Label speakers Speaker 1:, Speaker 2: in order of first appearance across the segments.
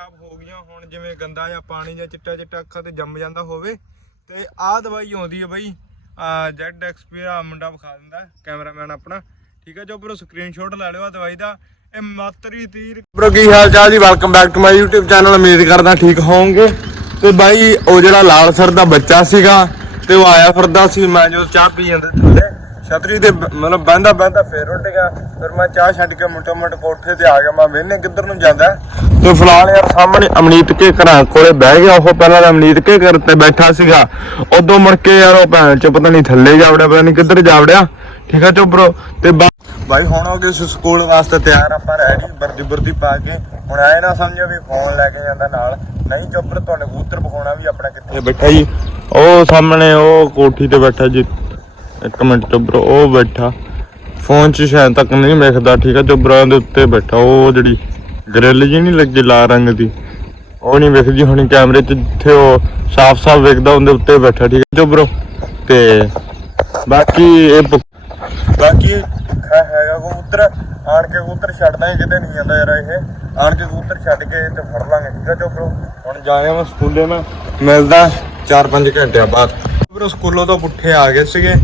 Speaker 1: ਖਰਾਬ ਹੋ ਗਈਆਂ ਹੁਣ, ਜਿਵੇਂ ਗੰਦਾ ਜਾਂ ਪਾਣੀ ਜਾਂ ਚਿੱਟਾ ਚਿੱਟਾ ਅੱਖਾਂ ਤੇ ਜੰਮ ਜਾਂਦਾ ਹੋਵੇ। ਤੇ ਆਹ ਦਵਾਈ ਆਉਂਦੀ ਹੈ ਬਈ ਜ਼ੈਡ ਐਕਸਪੀਰਾ ਮੁੰਡਾ ਵਿਖਾ ਦਿੰਦਾ, ਕੈਮਰਾਮੈਨ ਆਪਣਾ। ਠੀਕ ਹੈ ਜੋ ਬਰੋ ਸਕਰੀਨਸ਼ਾਟ ਲੈ ਲਿਓ ਆ ਦਵਾਈ ਦਾ। ਇਹ ਮਾਤਰੀ ਹੀ 30
Speaker 2: ਬ్రో ਕੀ ਹਾਲ ਚਾਲ ਜੀ? Welcome back to my YouTube channel ਉਮੀਦ ਕਰਦਾ ਠੀਕ ਹੋਵੋਗੇ। ਤੇ ਬਾਈ, ਉਹ ਜਿਹੜਾ ਲਾਲ ਸਰ ਦਾ ਬੱਚਾ ਸੀਗਾ, ਤੇ ਉਹ ਆਇਆ ਫਿਰਦਾ ਸੀ, ਮੈਂ ਜੋ ਚਾਹ ਪੀ ਜਾਂਦਾ ਥੱਲੇ। ਛਤਰੀ ਬ- ਮਤਲਬ ਬੰਦਾ ਬੰਦਾ ਫੇਰ ਉੱਡ ਗਿਆ। ਫਿਰ ਮੈਂ ਚਾਹ ਛੱਡ ਕੇ ਮੁੱਟੋ ਮੁੱਟ ਕੋਠੇ ਤੇ ਆ ਗਿਆ। ਮੈਂ ਵੇਹਨੇ ਕਿੱਧਰ ਨੂੰ ਜਾਂਦਾ ਤੇ ਫਿਲਹਾਲ ਯਾਰ ਸਾਹਮਣੇ ਅਮਨੀਤ ਕੇ ਘਰਾਂ ਕੋਲੇ ਬਹਿ ਗਿਆ। ਉਹ ਪਹਿਲਾਂ ਤਾਂ ਅਮਨੀਤ ਕੇ ਘਰ ਤੇ ਬੈਠਾ ਸੀਗਾ। ਉਦੋਂ ਮੁੜ ਕੇ ਯਾਰ ਉਹ ਭੈਣ ਚ ਪਤਾ ਨਹੀਂ ਥੱਲੇ ਜਾਵੜਿਆ ਪਤਾ ਨਹੀਂ ਕਿੱਧਰ ਜਾਵੜਿਆ। ਠੀਕ ਆ ਚੋ ਬ్రో ਤੇ ਬਾ- ਬਾਈ ਹੁਣ ਹੋ ਗਏ ਸੀ ਸਕੂਲ ਵਾਸਤੇ ਤਿਆਰ। ਆਪਾਂ ਰਹਿ ਗਏ ਵਰਦੀ ਵਰਦੀ ਪਾ ਕੇ। ਹੁਣ ਆਏ ਨਾ ਸਮਝੋ ਵੀ ਫੋਨ ਲੈ ਕੇ ਜਾਂਦਾ ਨਾਲ। ਨਹੀਂ ਚੁੱਪਰ ਤੁਹਾਨੂੰ ਕਬੂਤਰ ਵਿਖਾਉਣਾ ਵੀ ਆਪਣਾ ਕਿੱਥੇ? ਬੈਠਾ ਜੀ। ਉਹ ਸਾਹਮਣੇ ਉਹ ਕੋਠੀ ਤੇ ਬੈਠਾ ਜੀ। ਇੱਕ ਮਿੰਟ ਚੁੱਪਰੋ ਉਹ ਬੈਠਾ। ਫੋਨ 'ਚ ਸ਼ਾਇਦ ਤੱਕ ਨਹੀਂ ਵੇਖਦਾ ਠੀਕ ਆ ਚੁੱਪਰਾਂ ਦੇ ਉੱਤੇ ਬੈਠਾ। ਉਹ ਜਿਹੜੀ ਗ੍ਰਿਲ ਜੀ ਨਹੀਂ ਲੱਗੀ ਲਾਲ ਰੰਗ ਦੀ। ਉਹ ਨਹੀਂ ਵੇਖਦੀ ਹੁਣ ਕੈਮਰੇ 'ਚ, ਜਿੱਥੇ ਉਹ ਸਾਫ਼-ਸਾਫ਼ ਵੇਖਦਾ, ਉਹਦੇ ਉੱਤੇ ਬੈਠਾ, ਠੀਕ ਹੈ ਚੁੱਪਰੋ ਤੇ ਬਾਕੀ ਇਹ ਬਾਕੀ ਹੈ- ਹੈਗਾ ਕਬੂਤਰ। ਆਣ ਕੇ ਕਬੂਤਰ ਛੱਡਦਾ ਹੀ ਕਿਤੇ ਨਹੀਂ ਜਾਂਦਾ ਯਾਰ ਇਹ। ਆਣ ਕੇ ਕਬੂਤਰ ਛੱਡ ਕੇ ਤੇ ਫੜ ਲਾਂਗੇ, ਠੀਕ ਆ ਚੁੱਬਰੋ ਹੁਣ ਜਾਇਆ ਮੈਂ ਸਕੂਲੇ, ਮੈਂ ਮਿਲਦਾ 4-5 ਘੰਟਿਆਂ ਬਾਅਦ। ਚੋਪਰੋ ਸਕੂਲੋਂ ਤੋਂ ਪੁੱਠੇ ਆ ਗਏ ਸੀਗੇ।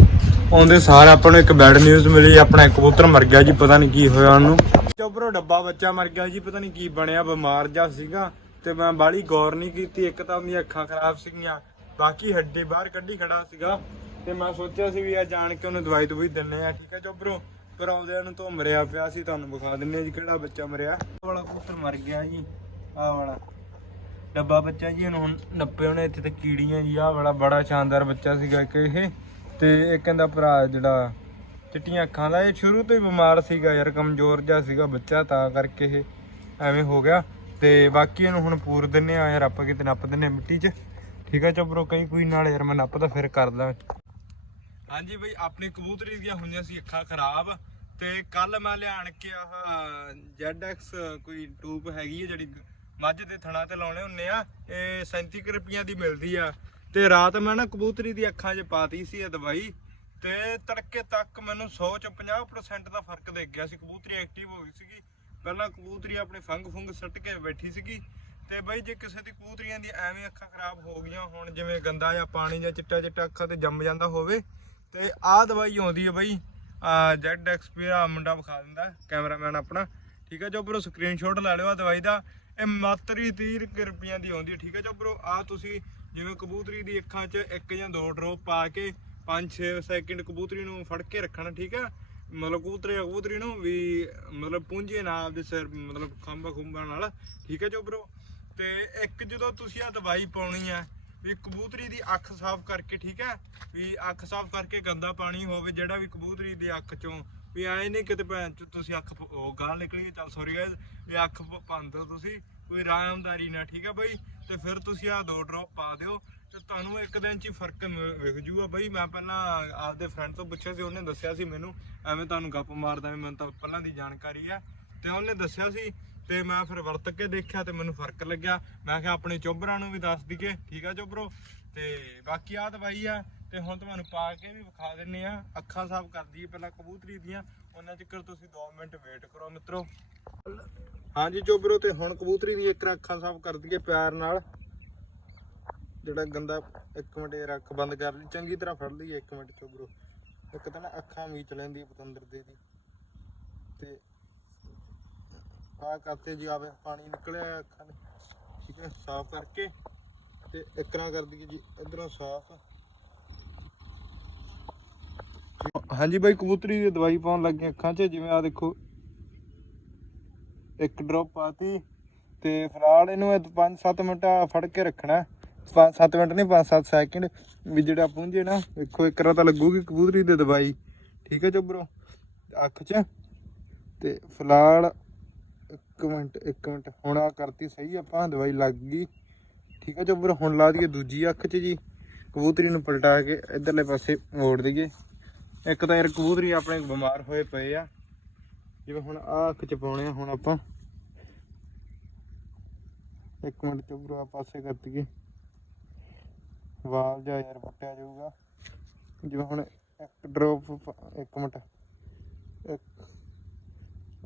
Speaker 2: ਆਉਂਦੇ ਸਾਰ ਆਪਾਂ ਨੂੰ ਇੱਕ ਬੈਡ ਨਿਊਜ਼ ਮਿਲੀ, ਆਪਣਾ ਇੱਕ ਕਬੂਤਰ ਮਰ ਗਿਆ ਜੀ, ਪਤਾ ਨਹੀਂ ਕੀ ਹੋਇਆ ਉਹਨੂੰ। ਚੋਪਰੋ ਡੱਬਾ ਬੱਚਾ ਮਰ ਗਿਆ ਜੀ, ਪਤਾ ਨਹੀਂ ਕੀ ਬਣਿਆ, ਬਿਮਾਰ ਜਾ ਸੀਗਾ। ਤੇ ਮੈਂ ਬਾਲੀ ਗੌਰ ਨਹੀਂ ਕੀਤੀ, ਇੱਕ ਤਾਂ ਉਹਦੀਆਂ ਅੱਖਾਂ ਖਰਾਬ ਸੀਗੀਆਂ, ਬਾਕੀ ਹੱਡੀ ਬਾਹਰ ਕੱਢੀ ਖੜਾ ਸੀਗਾ। ਤੇ ਮੈਂ ਸੋਚਿਆ ਸੀ ਵੀ ਆ ਜਾਣ ਕੇ ਉਹਨੂੰ ਦਵਾਈ ਦਵਾਈ ਦਿੰਨੇ ਆ, ਠੀਕ ਹੈ ਚੋਬਰੋ ਪਰ ਆਉਂਦਿਆਂ ਨੂੰ ਤੋਂ ਮਰਿਆ ਪਿਆ ਸੀ, ਤੁਹਾਨੂੰ ਵਿਖਾ ਦਿੰਨੇ ਜੀ ਕਿਹੜਾ ਬੱਚਾ ਮਰਿਆ। ਆਹ ਵਾਲਾ ਕਬੂਤਰ ਮਰ ਗਿਆ ਜੀ, ਆਹ ਵਾਲਾ। ਡੱਬਾ ਬੱਚਾ ਜੀ ਇਹਨੂੰ ਹੁਣ ਨੱਪੇ ਉਹਨੇ ਇੱਥੇ ਤੇ ਕੀੜੀਆਂ ਜੀ, ਆਹ ਵਾਲਾ ਬੜਾ ਸ਼ਾਨਦਾਰ ਬੱਚਾ ਸੀਗਾ ਇੱਕ ਇਹ। ਤੇ ਇੱਕ ਕਹਿੰਦਾ ਭਰਾ ਜਿਹੜਾ ਚਿੱਟੀਆਂ ਅੱਖਾਂ ਦਾ, ਇਹ ਸ਼ੁਰੂ ਤੋਂ ਹੀ ਬਿਮਾਰ ਸੀਗਾ ਯਾਰ, ਕਮਜ਼ੋਰ ਜਿਹਾ ਸੀਗਾ ਬੱਚਾ, ਤਾਂ ਕਰਕੇ ਇਹ ਐਵੇਂ ਹੋ ਗਿਆ। ਤੇ ਬਾਕੀ ਇਹਨੂੰ ਹੁਣ ਪੂਰ ਦਿੰਨੇ ਆ ਯਾਰ, ਆਪਾਂ ਕਿਤੇ ਨੱਪ ਦਿੰਨੇ ਮਿੱਟੀ 'ਚ। ਠੀਕ ਆ ਚੋਬਰੋ ਕਈ ਕੋਈ ਨਾਲ ਯਾਰ, ਮੈਂ ਨੱਪਦਾ, ਫਿਰ ਕਰਦਾ। ਹਾਂਜੀ ਬਈ, ਆਪਣੀ ਕਬੂਤਰੀ ਦੀਆਂ ਹੋਈਆਂ ਸੀ ਅੱਖਾਂ ਖਰਾਬ। ਤੇ ਕੱਲ ਮੈਂ ਲਿਆਣ ਕੇ ਆਹ ZX ਕੋਈ ਟੂਬ ਹੈਗੀ ਹੈ ਜਿਹੜੀ ਮੱਝ ਦੇ ਥਣਾ ਤੇ ਲਾਉਣੇ ਹੁੰਨੇ ਆ, ਇਹ 37 ਕੁ ਰੁਪਈਆਂ ਦੀ ਮਿਲਦੀ ਆ। ਤੇ ਰਾਤ ਮੈਂ ਨਾ ਕਬੂਤਰੀ ਦੀ ਅੱਖਾਂ 'ਚ ਪਾਤੀ ਸੀ ਇਹ ਦਵਾਈ ਤੇ ਤੜਕੇ ਤੱਕ ਮੈਨੂੰ 100 ਚ 50% ਦਾ ਫ਼ਰਕ ਦਿਖ ਗਿਆ ਸੀ। ਕਬੂਤਰੀ ਐਕਟਿਵ ਹੋ ਗਈ ਸੀਗੀ। ਪਹਿਲਾਂ ਕਬੂਤਰੀ ਆਪਣੀ ਫੰਗ ਫੁੰਗ ਸੱਟ ਕੇ ਬੈਠੀ ਸੀਗੀ ਤੇ ਬਈ ਜੇ ਕਿਸੇ ਦੀ ਕਬੂਤਰੀਆਂ ਦੀ ਐਵੇਂ ਅੱਖਾਂ ਖਰਾਬ ਹੋ ਗਈਆਂ ਹੁਣ, ਜਿਵੇਂ ਗੰਦਾ ਜਾਂ ਪਾਣੀ ਜਾਂ ਚਿੱਟਾ ਚਿੱਟਾ ਅੱਖਾਂ ਤੇ ਜੰਮ ਜਾਂਦਾ ਹੋਵੇ ਤੇ ਆਹ ਦਵਾਈ ਆਉਂਦੀ ਹੈ ਬਈ ਜ਼ੈਡ ਐਕਸਪੀਰਾ ਮੁੰਡਾ ਵਿਖਾ ਦਿੰਦਾ, ਕੈਮਰਾਮੈਨ ਆਪਣਾ। ਠੀਕ ਹੈ ਜੋ ਬਰੋ ਸਕਰੀਨਸ਼ਾਟ ਲੈ ਲਿਓ ਆ ਦਵਾਈ ਦਾ। ਇਹ ਮਾਤਰੀ ਹੀ 30 ਰੁਪਈਆਂ ਦੀ ਆਉਂਦੀ ਹੈ ਠੀਕ ਹੈ ਜੋ ਬਰੋ ਆ ਤੁਸੀਂ ਜਿਵੇਂ ਕਬੂਤਰੀ ਦੀ ਅੱਖਾਂ 'ਚ ਇੱਕ ਜਾਂ ਦੋ ਡ੍ਰੌਪ ਪਾ ਕੇ 5-6 ਸੈਕਿੰਡ ਕਬੂਤਰੀ ਨੂੰ ਫੜ ਕੇ ਰੱਖਣਾ, ਠੀਕ ਹੈ ਮਤਲਬ ਕਬੂਤਰੀ ਕਬੂਤਰੀ ਨੂੰ ਵੀ ਮਤਲਬ ਪੁੰਝੇ ਨਾ ਦੇ ਸਿਰ, ਮਤਲਬ ਖੰਭਾ ਖੁੰਭਾ ਨਾਲ, ਠੀਕ ਹੈ ਜੋ ਤੇ ਇੱਕ ਜਦੋਂ ਤੁਸੀਂ ਆ ਦਵਾਈ ਪਾਉਣੀ ਆ, ਵੀ ਕਬੂਤਰੀ ਦੀ ਅੱਖ ਸਾਫ਼ ਕਰਕੇ, ਠੀਕ ਹੈ ਵੀ ਅੱਖ ਸਾਫ਼ ਕਰਕੇ ਗੰਦਾ ਪਾਣੀ ਹੋਵੇ, ਜਿਹੜਾ ਵੀ ਕਬੂਤਰੀ ਦੀ ਅੱਖ ਚੋਂ, ਵੀ ਐ ਨਹੀਂ ਕਿਤੇ ਭੈਣ ਚ ਤੁਸੀਂ ਅੱਖ ਪ- ਗਾਲ ਨਿਕਲੀ, ਚੱਲ ਸੌਰੀ ਗਾਇਸ ਵੀ ਅੱਖ ਪ- ਭੰਨ ਤੁਸੀਂ, ਕੋਈ ਆਰਾਮਦਾਰੀ ਨਾ, ਠੀਕ ਹੈ ਬਾਈ? ਤੇ ਫਿਰ ਤੁਸੀਂ ਆ ਦੋ ਡ੍ਰੌਪ ਪਾ ਦਿਓ ਤੇ ਤੁਹਾਨੂੰ ਇੱਕ ਦਿਨ ਚ ਹੀ ਫ਼ਰਕ ਮ- ਵਿਖ ਜੂਗਾ ਬਈ। ਮੈਂ ਪਹਿਲਾਂ ਆਪਦੇ ਫਰੈਂਡ ਤੋਂ ਪੁੱਛਿਆ ਸੀ, ਉਹਨੇ ਦੱਸਿਆ ਸੀ ਮੈਨੂੰ, ਐਵੇਂ ਤੁਹਾਨੂੰ ਗੱਪ ਮਾਰਦਾ ਵੀ ਮੈਨੂੰ ਤਾਂ ਪਹਿਲਾਂ ਦੀ ਜਾਣਕਾਰੀ ਆ। ਤੇ ਉਹਨੇ ਦੱਸਿਆ ਸੀ, ਤੇ ਮੈਂ ਫਿਰ ਵਰਤ ਕੇ ਦੇਖਿਆ ਤੇ ਮੈਨੂੰ ਫ਼ਰਕ ਲੱਗਿਆ। ਮੈਂ ਕਿਹਾ ਆਪਣੇ ਚੋਬਰਾਂ ਨੂੰ ਵੀ ਦੱਸ ਦਈਏ, ਠੀਕ ਆ ਚੋਬਰੋ? ਤੇ ਬਾਕੀ ਆ ਦਵਾਈ ਆ, ਤੇ ਹੁਣ ਤੁਹਾਨੂੰ ਪਾ ਕੇ ਵੀ ਵਿਖਾ ਦਿੰਨੇ ਆ। ਅੱਖਾਂ ਸਾਫ਼ ਕਰਦੀ ਹੈ ਪਹਿਲਾਂ ਕਬੂਤਰੀ ਦੀਆਂ। ਉਹਨਾਂ ਚਿਕਰ ਤੁਸੀਂ 2 ਮਿੰਟ ਵੇਟ ਕਰੋ ਮਿੱਤਰੋ। ਹਾਂਜੀ ਚੋਬਰੋ ਤੇ ਹੁਣ ਕਬੂਤਰੀ ਦੀ ਇੱਕ ਅੱਖਾਂ ਸਾਫ਼ ਕਰ ਦਈਏ ਪਿਆਰ ਨਾਲ। ਜਿਹੜਾ ਗੰਦਾ ਇੱਕ ਮਿੰਟ ਇਹ ਅੱਖ ਬੰਦ ਕਰ ਲਈ, ਚੰਗੀ ਤਰ੍ਹਾਂ ਫੜ ਲਈ ਇੱਕ ਮਿੰਟ ਚੋਬਰੋ ਇੱਕ ਤਾਂ ਨਾ ਅੱਖਾਂ ਮੀਚ ਲੈਂਦੀ ਪਤੰਦਰ ਦੇ ਦੀ। ਤੇ ਆ ਕਰਤੇ ਜੀ ਆਵੇ, ਪਾਣੀ ਨਿਕਲਿਆ ਅੱਖਾਂ ਦੇ। ਠੀਕ ਹੈ, ਸਾਫ਼ ਕਰਕੇ। ਤੇ ਇਕਰਾ ਕਰ ਦਈਏ ਜੀ, ਇਧਰੋਂ ਸਾਫ਼। ਹਾਂਜੀ ਬਾਈ, ਕਬੂਤਰੀ ਦੀ ਦਵਾਈ ਪਾਉਣ ਲੱਗ ਲੱਗੇ ਅੱਖਾਂ 'ਚ, ਜਿਵੇਂ ਆ ਦੇਖੋ। ਇੱਕ ਡ੍ਰੌਪ ਪਾਤੀ ਤੇ ਫਿਲਹਾਲ ਇਹਨੂੰ 5-7 ਮਿੰਟ ਫੜ ਕੇ ਰੱਖਣਾ। 5-7 ਮਿੰਟ ਨਹੀਂ 5-7 ਸੈਕਿੰਡ ਵੀ ਜਿਹੜਾ ਪੁੰਝੇ ਨਾ, ਵੇਖੋ ਇੱਕ ਰਾ ਤਾਂ ਲੱਗੂਗੀ ਕਬੂਤਰੀ ਦੀ ਦਵਾਈ। ਠੀਕ ਹੈ ਚੋਬਰੋ ਅੱਖ 'ਚ। ਤੇ ਫਿਲਹਾਲ ਇੱਕ ਮਿੰਟ ਇੱਕ ਮਿੰਟ, ਹੁਣ ਆ ਕਰਤੀ ਸਹੀ ਆਪਾਂ, ਦਵਾਈ ਲੱਗ ਗਈ। ਠੀਕ ਹੈ ਚੋਬਰ ਹੁਣ ਲਾ ਦਈਏ ਦੂਜੀ ਅੱਖ 'ਚ ਜੀ। ਕਬੂਤਰੀ ਨੂੰ ਪਲਟਾ ਕੇ ਇਧਰਲੇ ਪਾਸੇ ਮੋੜ ਦਈਏ। ਇੱਕ ਤਾਂ ਯਾਰ ਕਬੂਤਰੀ ਆਪਣੇ ਬਿਮਾਰ ਹੋਏ ਪਏ ਆ। ਜਿਵੇਂ ਹੁਣ ਆ ਅੱਖ 'ਚ ਪਾਉਣੇ ਆ ਹੁਣ ਆਪਾਂ। ਇੱਕ ਮਿੰਟ ਚੋਬਰ ਆ ਪਾਸੇ ਕਰ ਦਈਏ। ਵਾਲ ਜਾ ਯਾਰ ਪੱਟਿਆ ਜਾਊਗਾ। ਜਿਵੇਂ ਹੁਣ ਇੱਕ ਡ੍ਰੌਪ ਇੱਕ ਮਿੰਟ। ਇੱਕ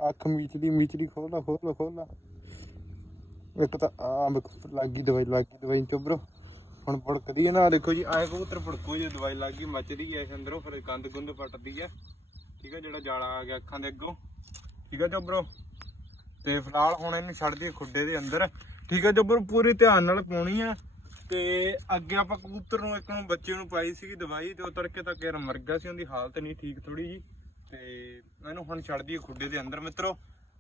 Speaker 2: ਅੱਖ ਮੀਚਦੀ ਮੀਚਦੀ ਖੋਲ ਲਾ ਖੋਲ ਲਾ ਖੋਲ ਲਾ।
Speaker 1: ਇੱਕ ਤਾਂ ਆ ਲੱਗੀ ਦਵਾਈ ਲੱਗੀ ਦਵਾਈ ਤੇ ਹੁਣ ਭੜਕਦੀ ਹੈ ਨਾ ਦੇਖੋ ਜੀ ਐ ਕਬੂਤਰ ਭੜਕੋ ਜੇ ਦਵਾਈ ਲੱਗ ਗਈ, ਮੱਚਦੀ ਐ ਅੰਦਰੋਂ, ਫਿਰ ਗੰਦ ਗੁੰਦ ਪੱਟਦੀ ਐ ਠੀਕ ਹੈ ਜਿਹੜਾ ਜਾਲਾ ਆ ਗਿਆ ਅੱਖਾਂ ਦੇ ਅੱਗੋਂ। ਠੀਕ ਹੈ ਜੋਬਰੋ? ਤੇ ਫਿਲਹਾਲ ਹੁਣ ਇਹਨੂੰ ਛੱਡ ਦਈਏ ਖੁੱਡੇ ਦੇ ਅੰਦਰ। ਠੀਕ ਹੈ ਜੋਬਰੋ, ਪੂਰੇ ਧਿਆਨ ਨਾਲ ਪਾਉਣੀ ਆ। ਤੇ ਅੱਗੇ ਆਪਾਂ ਕਬੂਤਰ ਨੂੰ, ਇੱਕ ਨੂੰ ਬੱਚੇ ਨੂੰ ਪਾਈ ਸੀਗੀ ਦਵਾਈ, ਤੇ ਉਹ ਤੜਕੇ ਤੱਕ ਯਾਰ ਮਰ ਗਿਆ ਸੀ, ਉਹਦੀ ਹਾਲਤ ਨਹੀਂ ਠੀਕ ਥੋੜੀ ਜੀ ਤੇ ਇਹਨੂੰ ਹੁਣ ਛੱਡ ਦਈਏ ਖੁੱਡੇ ਦੇ ਅੰਦਰ, ਮਿੱਤਰੋ।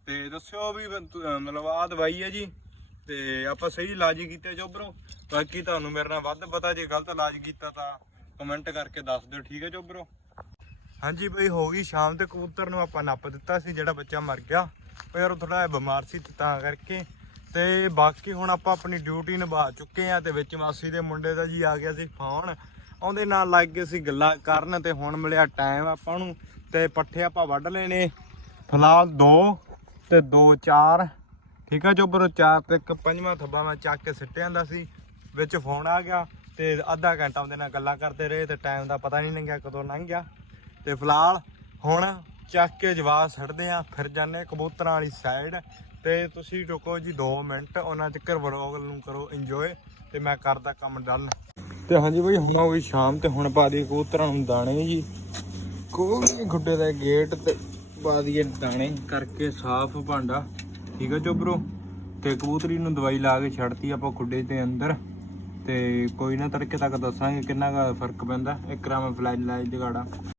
Speaker 1: ਤੇ ਦੱਸਿਓ ਵੀ ਮਤਲਬ ਆਹ ਦਵਾਈ ਹੈ ਜੀ। ਤੇ ਆਪਾਂ ਸਹੀ ਇਲਾਜ ਹੀ ਕੀਤਾ ਜੋਬਰੋ ਬਾਕੀ ਤੁਹਾਨੂੰ ਮੇਰੇ ਨਾਲ ਵੱਧ ਪਤਾ, ਜੇ ਗਲਤ ਇਲਾਜ ਕੀਤਾ ਤਾਂ ਕਮੈਂਟ ਕਰਕੇ ਦੱਸ ਦਿਓ, ਠੀਕ ਹੈ ਚੋਬਰੋ ਹਾਂਜੀ ਬਈ, ਹੋ ਗਈ ਸ਼ਾਮ ਤੇ ਕਬੂਤਰ ਨੂੰ ਆਪਾਂ ਨੱਪ ਦਿੱਤਾ ਸੀ, ਜਿਹੜਾ ਬੱਚਾ ਮਰ ਗਿਆ। ਉਹ ਯਾਰ ਥੋੜਾ ਜਿਹਾ ਬਿਮਾਰ ਸੀ ਤੇ ਤਾਂ ਕਰਕੇ। ਤੇ ਬਾਕੀ ਹੁਣ ਆਪਾਂ ਆਪਣੀ ਡਿਊਟੀ ਨਿਭਾ ਚੁੱਕੇ ਆ ਤੇ ਵਿੱਚ ਮਾਸੀ ਦੇ ਮੁੰਡੇ ਦਾ ਜੀ ਆ ਗਿਆ ਸੀ ਫੋਨ। ਉਹਦੇ ਨਾਲ ਲੱਗ ਗਏ ਸੀ ਗੱਲਾਂ ਕਰਨ ਤੇ ਹੁਣ ਮਿਲਿਆ ਟਾਈਮ ਆਪਾਂ ਨੂੰ। ਤੇ ਪੱਠੇ ਆਪਾਂ ਵੱਢ ਲੈਣੇ। ਫਿਲਹਾਲ ਦੋ ਤੇ ਦੋ ਚਾਰ। ਠੀਕ ਆ ਚੋਬਰ ਚਾਰ ਤੇ ਇੱਕ ਪੰਜਵਾਂ ਥੱਬਾ ਮੈਂ ਚੱਕ ਕੇ ਸਿੱਟ ਜਾਂਦਾ ਸੀ, ਵਿੱਚ ਫੋਨ ਆ ਗਿਆ ਤੇ ਅੱਧਾ ਘੰਟਾ ਉਹਦੇ ਨਾਲ ਗੱਲਾਂ ਕਰਦੇ ਰਹੇ ਤੇ ਟਾਈਮ ਦਾ ਪਤਾ ਨਹੀਂ ਲੰਘਿਆ ਕਦੋਂ ਲੰਘ ਗਿਆ। ਤੇ ਫਿਲਹਾਲ ਹੁਣ ਚੱਕ ਕੇ ਜਵਾਬ ਛੱਡਦੇ ਆ ਫਿਰ ਜਾਂਦੇ ਕਬੂਤਰਾਂ ਵਾਲੀ ਸਾਈਡ ਤੇ ਤੁਸੀਂ ਰੁਕੋ ਜੀ 2 ਮਿੰਟ, ਉਹਨਾਂ ਚੱਕਰ ਵਲੋਗ ਨੂੰ ਕਰੋ ਇੰਜੋਏ ਤੇ ਮੈਂ ਕਰਦਾ ਕੰਮ ਡਨ ਤੇ ਹਾਂਜੀ ਬਈ, ਹੁਣ ਹੋ ਗਈ ਸ਼ਾਮ ਤੇ ਹੁਣ ਪਾ ਦੀ ਕਬੂਤਰਾਂ ਨੂੰ ਦਾਣੇ ਜੀ। ਕੋਈ ਗੁੱਡੇ ਦਾ ਗੇਟ ਤੇ ਪਾ ਦੀਏ ਦਾਣੇ ਕਰਕੇ ਸਾਫ਼ ਭਾਂਡਾ। ਠੀਕ ਹੈ ਚੋਬਰੋ ਤੇ ਕਬੂਤਰੀ ਨੂੰ ਦਵਾਈ ਲਾ ਕੇ ਛੱਡਤੀ ਆਪਾਂ ਖੁੱਡੇ ਦੇ ਅੰਦਰ। ਤੇ ਕੋਈ ਨਾ ਤੜਕੇ ਤੱਕ ਦੱਸਾਂਗੇ ਕਿੰਨਾ ਕੁ ਫ਼ਰਕ ਪੈਂਦਾ। ਇੱਕ ਰਾਂ ਮੈਂ ਫਲੈਸ਼ ਲਾਈਟ ਜਗਾੜਾ।